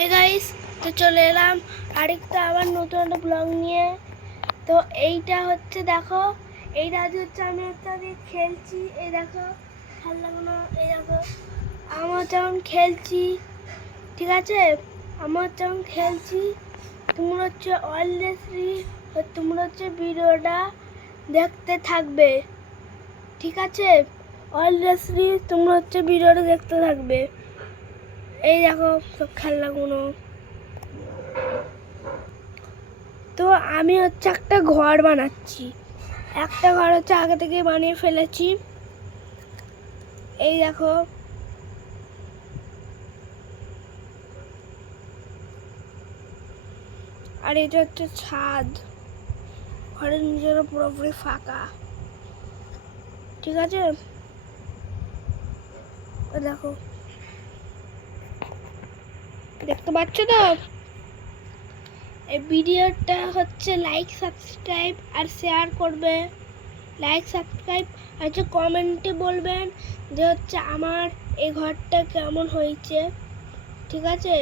Hi guys, তো চলে এলাম আরেকটা আবার নতুন একটা ব্লগ নিয়ে। তো এইটা হচ্ছে দেখো, এইটা হচ্ছে আমি একটা দিয়ে খেলছি। এই দেখো খেলনাগুলো, এই দেখো আমার যেমন খেলছি, ঠিক আছে? আমার যেমন খেলছি, তোমরা হচ্ছে অলরেডি তোমরা হচ্ছে ভিডিওটা দেখতে থাকবে, ঠিক আছে? অলরেডি তোমরা হচ্ছে ভিডিওটা দেখতে থাকবে। এই দেখো সব খেলনাগুলো। তো আমি হচ্ছে একটা ঘর বানাচ্ছি, একটা ঘর হচ্ছে আগে থেকে বানিয়ে ফেলেছি। এই দেখো, আর এটা হচ্ছে ছাদ, ঘরের নিজেরও পুরোপুরি ফাঁকা, ঠিক আছে? দেখো, দেখতে পাচ্ছ তো? এই ভিডিওটা হচ্ছে লাইক, সাবস্ক্রাইব আর শেয়ার করবে। লাইক, সাবস্ক্রাইব আর হচ্ছে কমেন্টে বলবেন যে হচ্ছে আমার এই ঘরটা কেমন হয়েছে, ঠিক আছে?